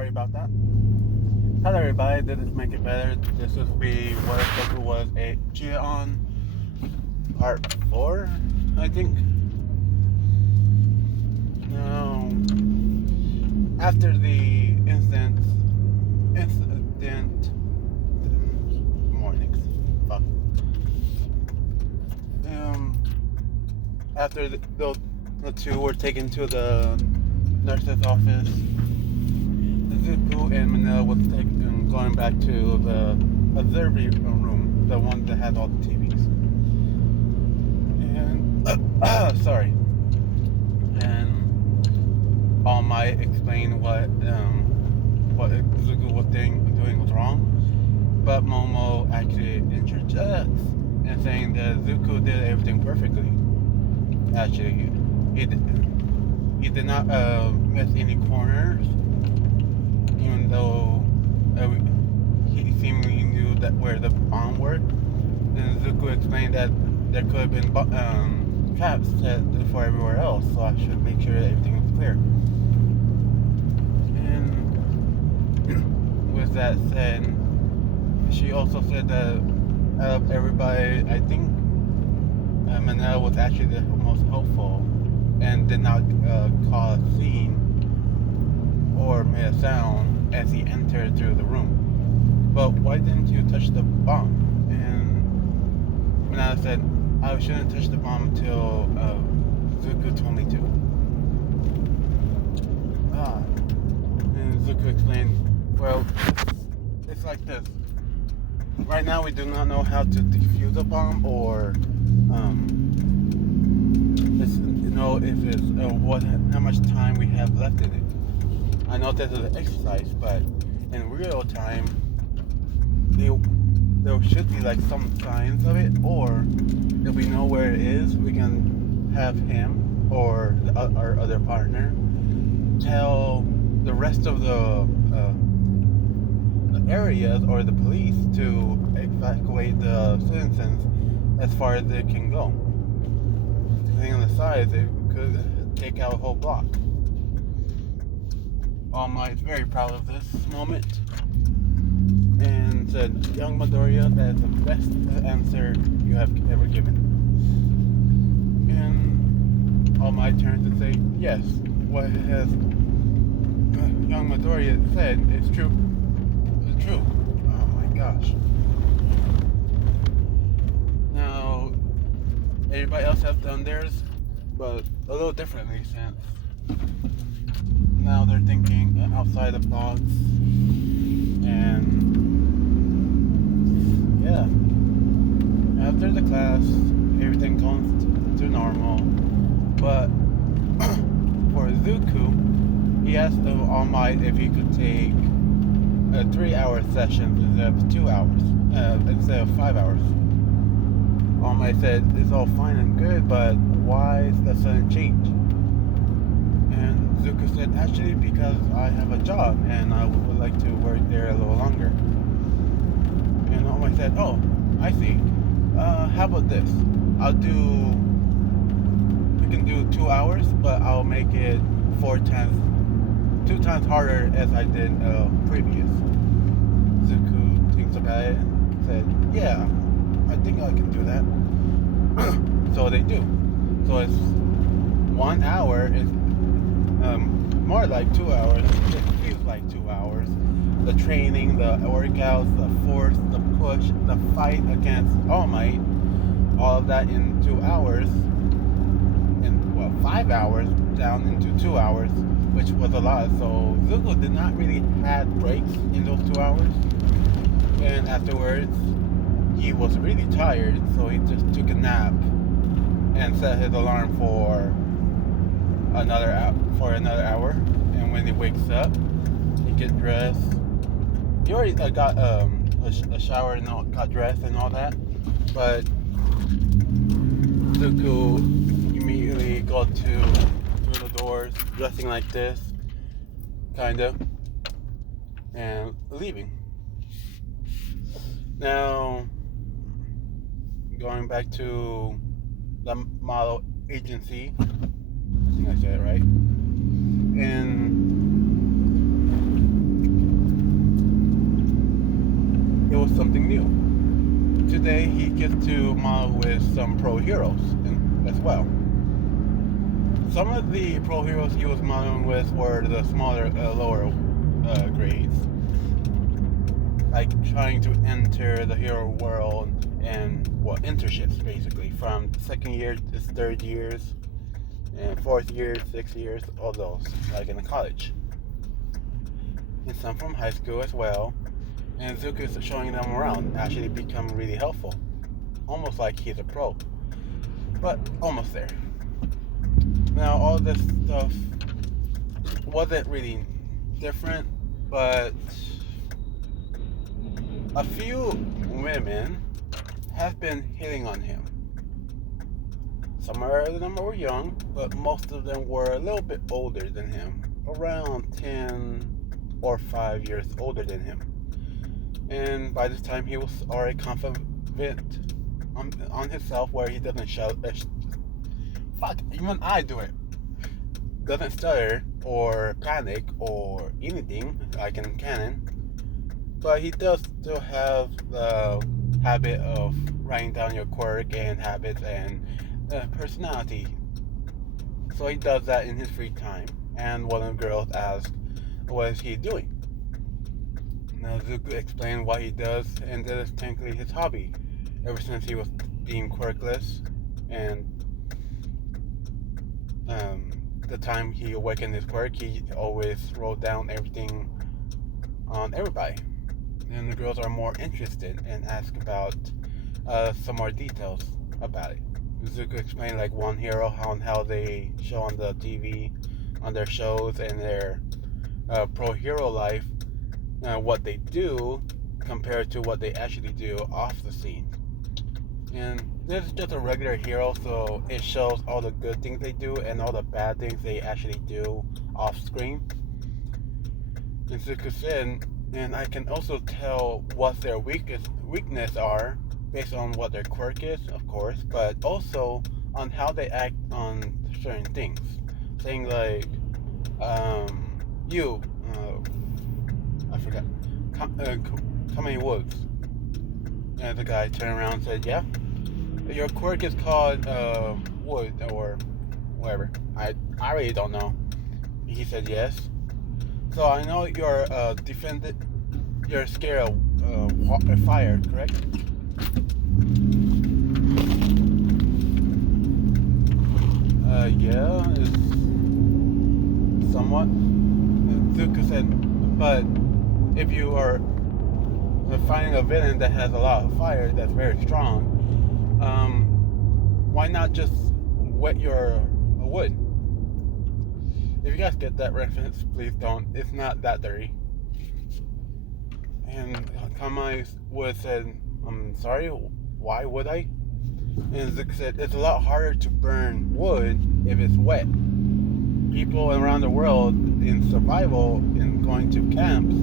sorry about that. Hello everybody, this is Make It Better. This will be what Deku was a cheat on part 4, I think. Now, after the mornings, fuck. After the two were taken to the nurse's office, Zuko and Manila was going back to the observatory room, the one that had all the TVs. And sorry. And All Might explained what Zuko was doing was wrong, but Momo actually interjects and saying that Zuko did everything perfectly. Actually, he did not miss any corners, even though he seemingly knew that where the bomb worked. And Zuko explained that there could have been traps set for everywhere else, so I should make sure that everything is clear. And with that said, she also said that out of everybody, I think Manel was actually the most helpful and did not cause a scene or made a sound as he entered through the room. But why didn't you touch the bomb? And Manel said, I shouldn't touch the bomb until Zuko told me to. And Zuko explained, well, it's like this. Right now we do not know how to defuse a bomb or how much time we have left in it. I know this is an exercise, but in real time there should be like some signs of it, or if we know where it is, we can have him or our other partner tell the rest of the areas or the police to evacuate the citizens as far as they can go. Depending on the size, it could take out a whole block. All Might is very proud of this moment and said, young Midoriya, that is the best answer you have ever given. And All Might turns to say, yes, what has young Midoriya said is true. It's true. Oh my gosh. Now, everybody else has done theirs, but a little differently since now they're thinking outside the box. And yeah, after the class, everything goes to normal. But for Zuko, he asked All Might if he could take a 3-hour session instead of 2 hours, instead of 5 hours. All Might said, it's all fine and good, but why is the sudden change? And Zuko said, actually, because I have a job and I would like to work there a little longer. And All Might said, oh, I see. How about this? We can do 2 hours, but I'll make it 2 times harder as I did previous. Zuko thinks about it and said, yeah, I think I can do that. So they do. So it's 1 hour is more like 2 hours. It feels like 2 hours. The training, the workouts, the force, the push, the fight against All Might, all of that in 2 hours. And 5 hours down into 2 hours, which was a lot. So Zuko did not really have breaks in those 2 hours. And afterwards, he was really tired, so he just took a nap and set his alarm for another hour. And when he wakes up, he gets dressed. He already got a shower and got dressed and all that, but Zuko immediately got through the doors, dressing like this, kind of, and leaving. Now, going back to the model agency, I think I said it right, and today he gets to model with some pro heroes as well. Some of the pro heroes he was modeling with were the smaller, lower grades, like trying to enter the hero world and internships basically from second year to third years and fourth year, 6 years, all those, like in the college. And some from high school as well. And Zuko's showing them around, actually become really helpful. Almost like he's a pro. But almost there. Now all this stuff wasn't really different, but a few women have been hitting on him. Some of them were young, but most of them were a little bit older than him, around 10 or 5 years older than him. And by this time, he was already confident on himself, where he doesn't shout. Fuck, even I do it. Doesn't stutter or panic or anything like in canon. But he does still have the habit of writing down your quirk and habits and personality. So he does that in his free time. And one of the girls asked, what is he doing? Now Zuko explained what he does, and that is technically his hobby. Ever since he was being quirkless, and the time he awakened his quirk, he always wrote down everything on everybody. And the girls are more interested and ask about some more details about it. Zuko explained like one hero, how they show on the TV, on their shows and their pro hero life, what they do compared to what they actually do off the scene. And this is just a regular hero, so it shows all the good things they do and all the bad things they actually do off screen. And Zuko said, and I can also tell what their weakness are based on what their quirk is, of course, but also on how they act on certain things. Saying like, I forgot, how many woods? And the guy turned around and said, yeah, your quirk is called wood or whatever. I really don't know. He said yes. So I know you're you're scared of fire, correct? Yeah, somewhat. Zuko said, but if you are fighting a villain that has a lot of fire, that's very strong, why not just wet your wood? If you guys get that reference, please don't. It's not that dirty. And Kamai would said, I'm sorry, why would I? And Zuko said, it's a lot harder to burn wood if it's wet. People around the world in survival and going to camps,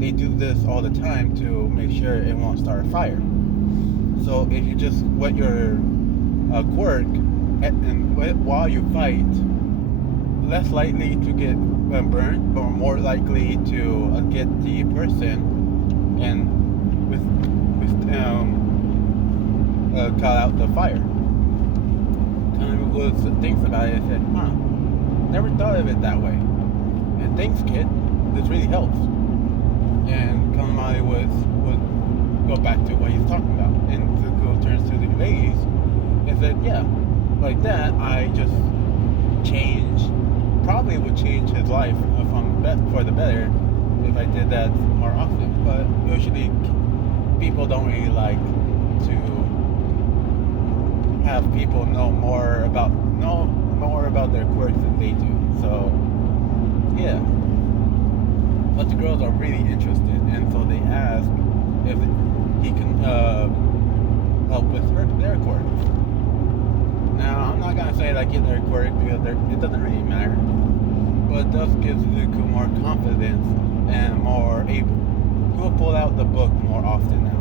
they do this all the time to make sure it won't start a fire. So if you just wet your quirk and while you fight, less likely to get burnt, or more likely to get the person and cut out the fire. Kind of was thinks about it and said, never thought of it that way. And thanks, kid. This really helps. And Kalamari would go back to what he's talking about. And Zuko turns to the ladies and said, yeah, like that, I just probably would change his life for the better if I did that more often. But usually people don't really like to have people know more about their quirks than they do. So yeah. But the girls are really interested, and so they ask if he can help with their quirks. Now, I'm not gonna say like get their quirk because it doesn't really matter, but it does give Zuko more confidence and more able. He will pull out the book more often now,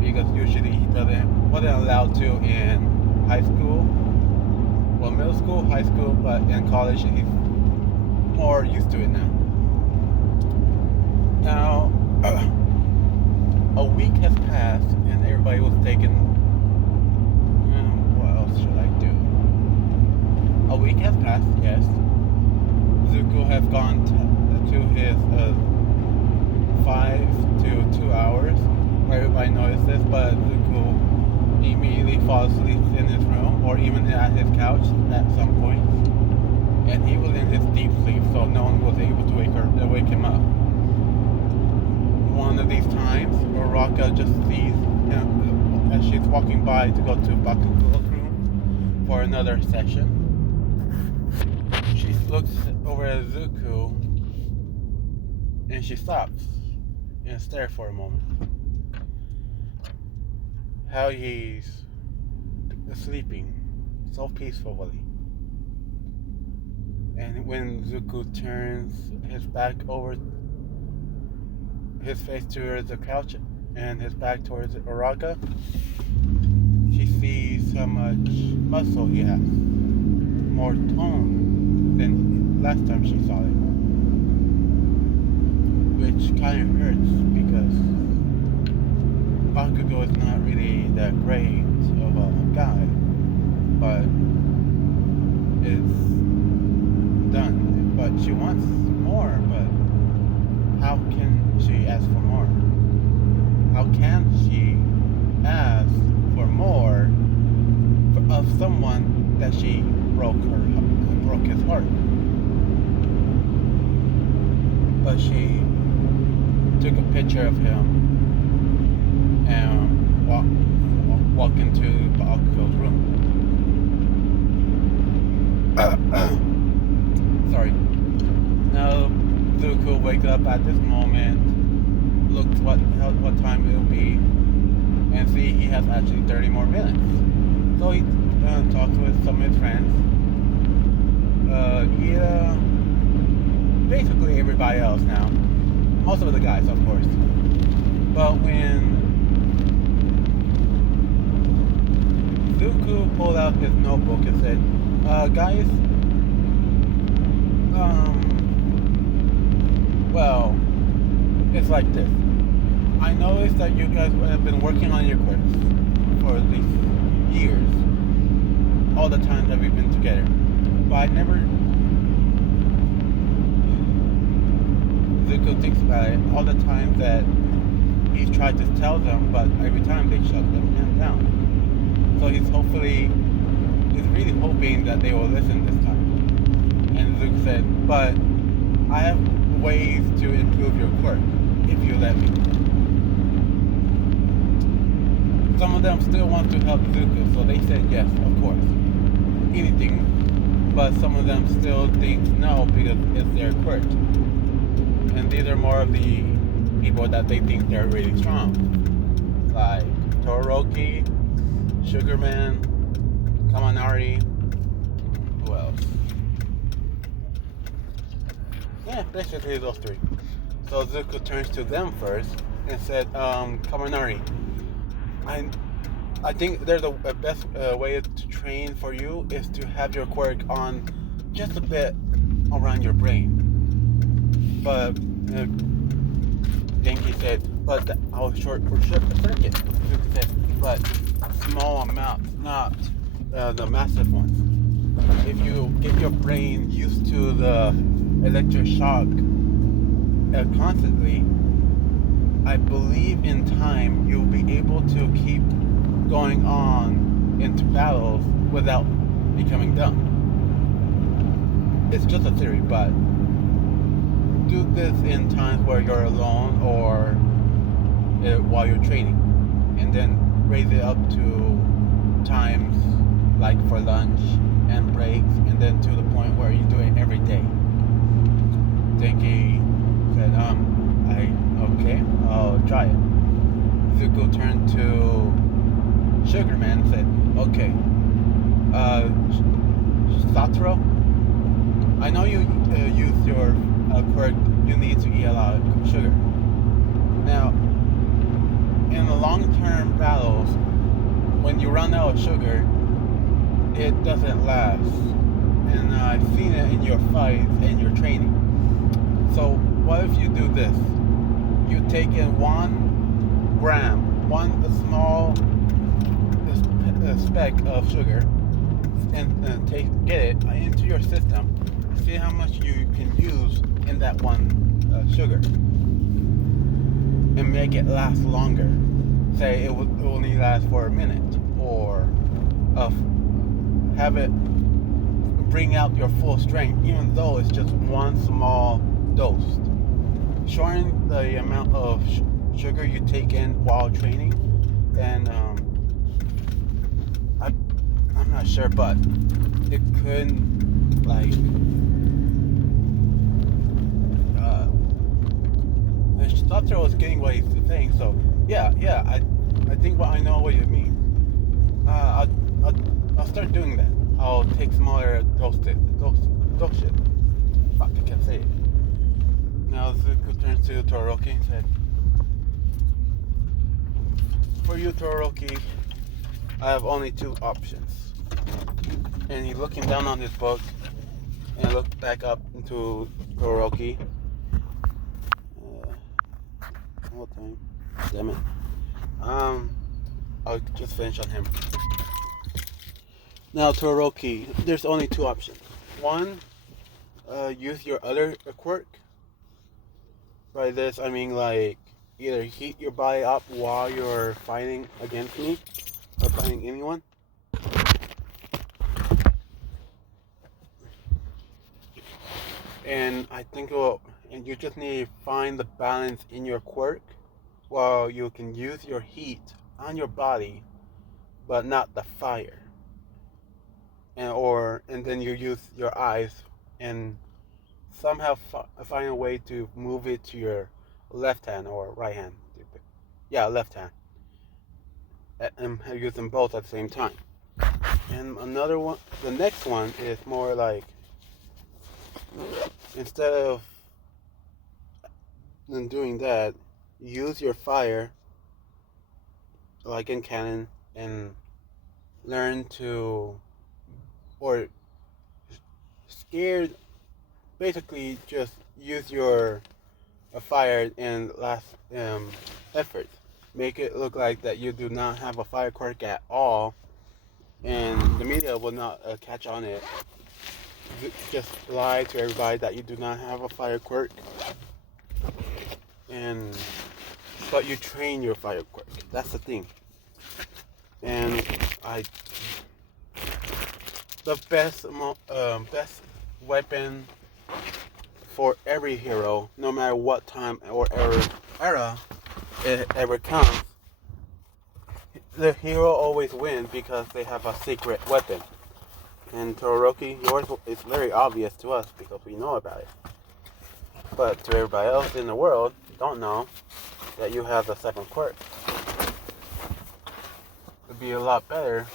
because usually he wasn't allowed to in high school, well, middle school, high school, but in college he's more used to it now. Now, a week has passed, and everybody was taken. What else should I do? A week has passed, yes. Zuko has gone to his 5 to 2 hours where everybody notices, but Zuko immediately falls asleep in his room or even at his couch at some point. And he was in his deep sleep, so no one was able to wake him up. One of these times, Uraraka just sees him as she's walking by to go to Bakugo's room for another session. She looks over at Zuko and she stops and stares for a moment. How he's sleeping so peacefully. And when Zuko turns his back over, his face towards the couch and his back towards Uraraka, she sees how much muscle he has. More tone than last time she saw it. Which kind of hurts because Bakugo is not really that great of a guy. But it's done. But she wants more, but how can she ask for more? How can she ask for more of someone that she broke his heart? But she took a picture of him and walked into Bakugo's room. Sorry. Now Zuko wakes up at this moment, looks what time it will be, and see he has actually 30 more minutes. So he talks with some of his friends. Basically everybody else now. Most of the guys, of course. But when Zuko pulled out his notebook and said, guys, well, it's like this. I noticed that you guys have been working on your quirks for at least years. All the time that we've been together. But I never... Zuko thinks about it. All the times that he's tried to tell them, but every time they shut them down. So he's really hoping that they will listen this time. And Zuko said, but I have ways to improve your quirk, if you let me. Some of them still want to help Zuko, so they said yes, of course. Anything. But some of them still think no, because it's their quirk. And these are more of the people that they think they're really strong. Like Todoroki, Sugarman, Kaminari, who else? Yeah, basically those three. So Zuko turns to them first and said, Kaminari, I think there's a best way to train for you is to have your quirk on just a bit around your brain. But Denki said, but I'll short circuit. Zuko said, but small amounts, not the massive ones. If you get your brain used to the electric shock constantly, I believe in time you'll be able to keep going on into battles without becoming dumb. It's just a theory, but do this in times where you're alone or while you're training, and then raise it up to times like for lunch and breaks, and then to the point where you do it every day. Denki said, okay, I'll try it. Zuko turned to Sugarman and said, okay, Satoru, I know you use your quirk, you need to eat a lot of sugar. Now, in the long-term battles, when you run out of sugar, it doesn't last. And I've seen it in your fights and your training. So what if you do this? You take in 1 a small speck of sugar and get it into your system. See how much you can use in that one sugar, and make it last longer. Say it will only last for a minute, or have it bring out your full strength, even though it's just one small dose. Shorten the amount of sugar you take in while training, and I'm not sure, but it could like the instructor was getting what he's saying. So yeah, I think I know what you mean. I'll start doing that. I'll take smaller doses. Fuck, I can't say it. Now Zuko turns to Todoroki and said, "For you, Todoroki, I have only two options." And he's looking down on his book and looked back up into Todoroki. Whole time. Damn it. I'll just finish on him. Now, Todoroki, there's only two options. One, use your other quirk. By this, I mean like either heat your body up while you're fighting against me or fighting anyone. And I think and you just need to find the balance in your quirk while you can use your heat on your body, but not the fire. And then you use your eyes and somehow find a way to move it to your left hand or right hand. Yeah, left hand. And use them both at the same time. And another one, the next one is more like, instead of doing that, use your fire like in canon and learn to, or scared, basically just use your fire in last effort. Make it look like that you do not have a fire quirk at all, and the media will not catch on it. Just lie to everybody that you do not have a fire quirk, but you train your fire quirk. That's the thing. And the best weapon for every hero, no matter what time or era it ever comes, the hero always wins because they have a secret weapon. And Todoroki, yours is very obvious to us because we know about it. But to everybody else in the world, don't know that you have the second quirk. It'd be a lot better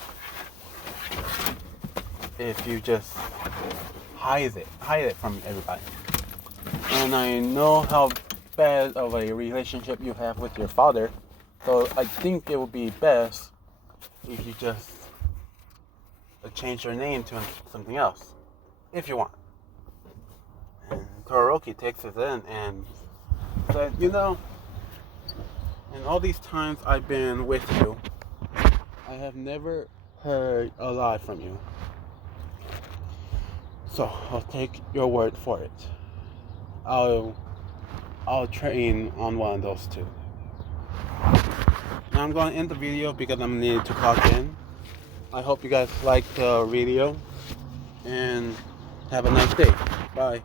if you just hide it from everybody. And I know how bad of a relationship you have with your father, so I think it would be best if you just change your name to something else, if you want. And Todoroki takes it in and said, in all these times I've been with you, I have never heard a lie from you. So I'll take your word for it. I'll train on one of those two. Now I'm going to end the video because I'm needed to clock in. I hope you guys liked the video and have a nice day. Bye.